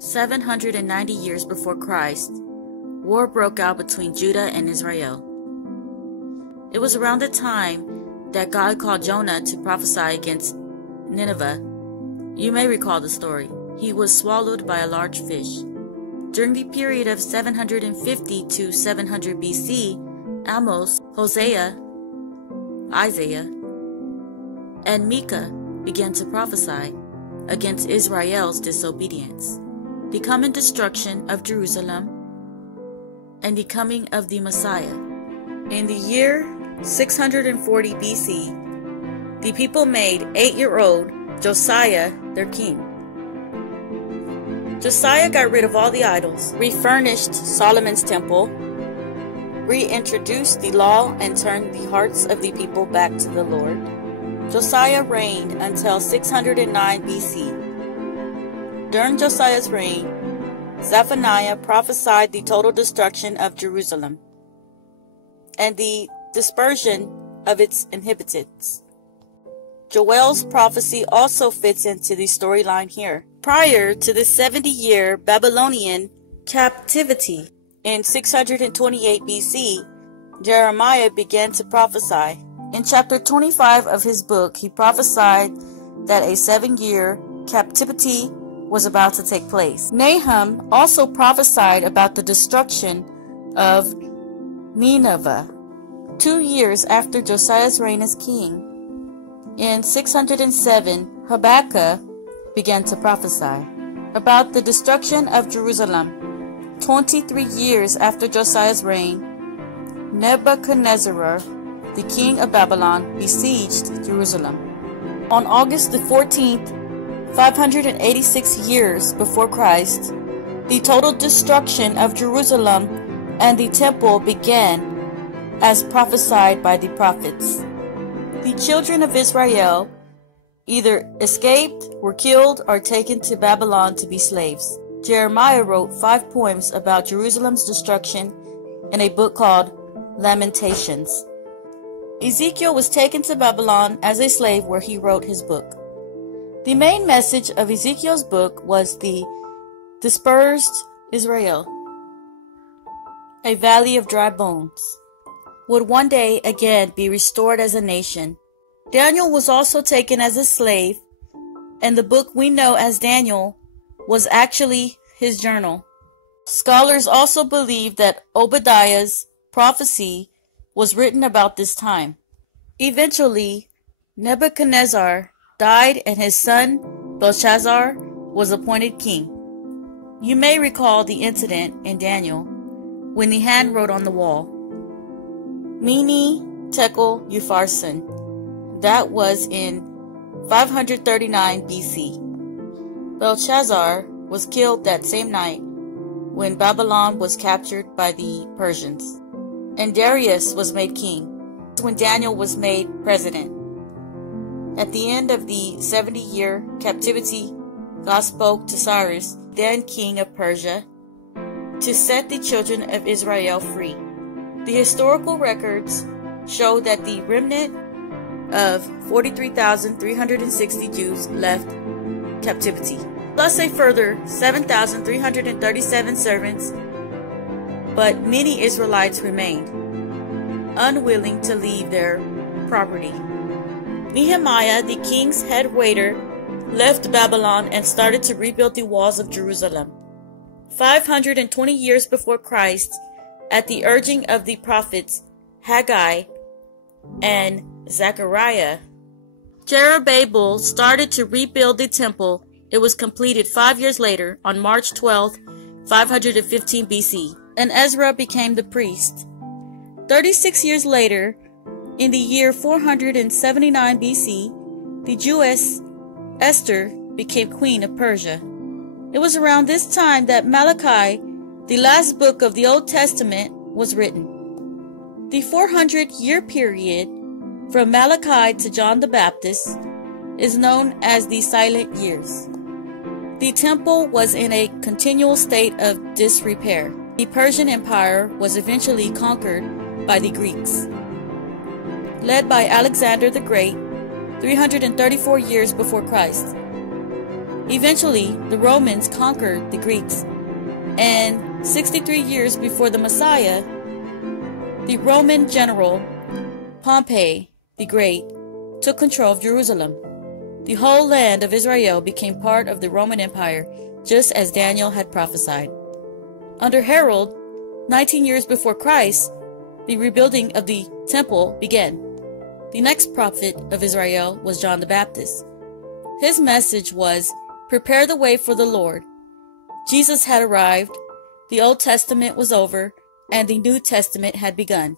790 years before Christ, war broke out between Judah and Israel. It was around the time that God called Jonah to prophesy against Nineveh. You may recall the story. He was swallowed by a large fish. During the period of 750 to 700 BC, Amos, Hosea, Isaiah, and Micah began to prophesy against Israel's disobedience, the coming destruction of Jerusalem, and the coming of the Messiah. In the year 640 BC, the people made 8-year-old Josiah their king. Josiah got rid of all the idols, refurnished Solomon's temple, reintroduced the law, and turned the hearts of the people back to the Lord. Josiah reigned until 609 BC. During Josiah's reign, Zephaniah prophesied the total destruction of Jerusalem and the dispersion of its inhabitants. Joel's prophecy also fits into the storyline here. Prior to the 70-year Babylonian captivity in 628 BC, Jeremiah began to prophesy. In chapter 25 of his book, he prophesied that a 7-year captivity was about to take place. Nahum also prophesied about the destruction of Nineveh 2 years after Josiah's reign as king. In 607, Habakkuk began to prophesy about the destruction of Jerusalem. 23 years after Josiah's reign, Nebuchadnezzar, the king of Babylon, besieged Jerusalem. On August the 14th, 586 years before Christ, the total destruction of Jerusalem and the temple began as prophesied by the prophets. The children of Israel either escaped, were killed, or taken to Babylon to be slaves. Jeremiah wrote 5 poems about Jerusalem's destruction in a book called Lamentations. Ezekiel was taken to Babylon as a slave, where he wrote his book. The main message of Ezekiel's book was the dispersed Israel, a valley of dry bones, would one day again be restored as a nation. Daniel was also taken as a slave, and the book we know as Daniel was actually his journal. Scholars also believe that Obadiah's prophecy was written about this time. Eventually, Nebuchadnezzar died and his son Belshazzar was appointed king. You may recall the incident in Daniel when the hand wrote on the wall, Mene, Tekel, Upharsin. That was in 539 BC. Belshazzar was killed that same night when Babylon was captured by the Persians, and Darius was made king when Daniel was made president. At the end of the 70-year captivity, God spoke to Cyrus, then king of Persia, to set the children of Israel free. The historical records show that the remnant of 43,360 Jews left captivity, plus a further 7,337 servants, but many Israelites remained, unwilling to leave their property. Nehemiah, the king's head waiter, left Babylon and started to rebuild the walls of Jerusalem. 520 years before Christ, at the urging of the prophets Haggai and Zechariah, Zerubbabel started to rebuild the temple. It was completed 5 years later, on March 12, 515 BC, and Ezra became the priest. 36 years later, in the year 479 BC, the Jewess Esther became queen of Persia. It was around this time that Malachi, the last book of the Old Testament, was written. The 400-year period from Malachi to John the Baptist is known as the Silent Years. The temple was in a continual state of disrepair. The Persian Empire was eventually conquered by the Greeks, led by Alexander the Great, 334 years before Christ. Eventually, the Romans conquered the Greeks, and 63 years before the Messiah, the Roman general Pompey the Great took control of Jerusalem. The whole land of Israel became part of the Roman Empire, just as Daniel had prophesied. Under Herod, 19 years before Christ, the rebuilding of the temple began. The next prophet of Israel was John the Baptist. His message was, "Prepare the way for the Lord." Jesus had arrived, the Old Testament was over, and the New Testament had begun.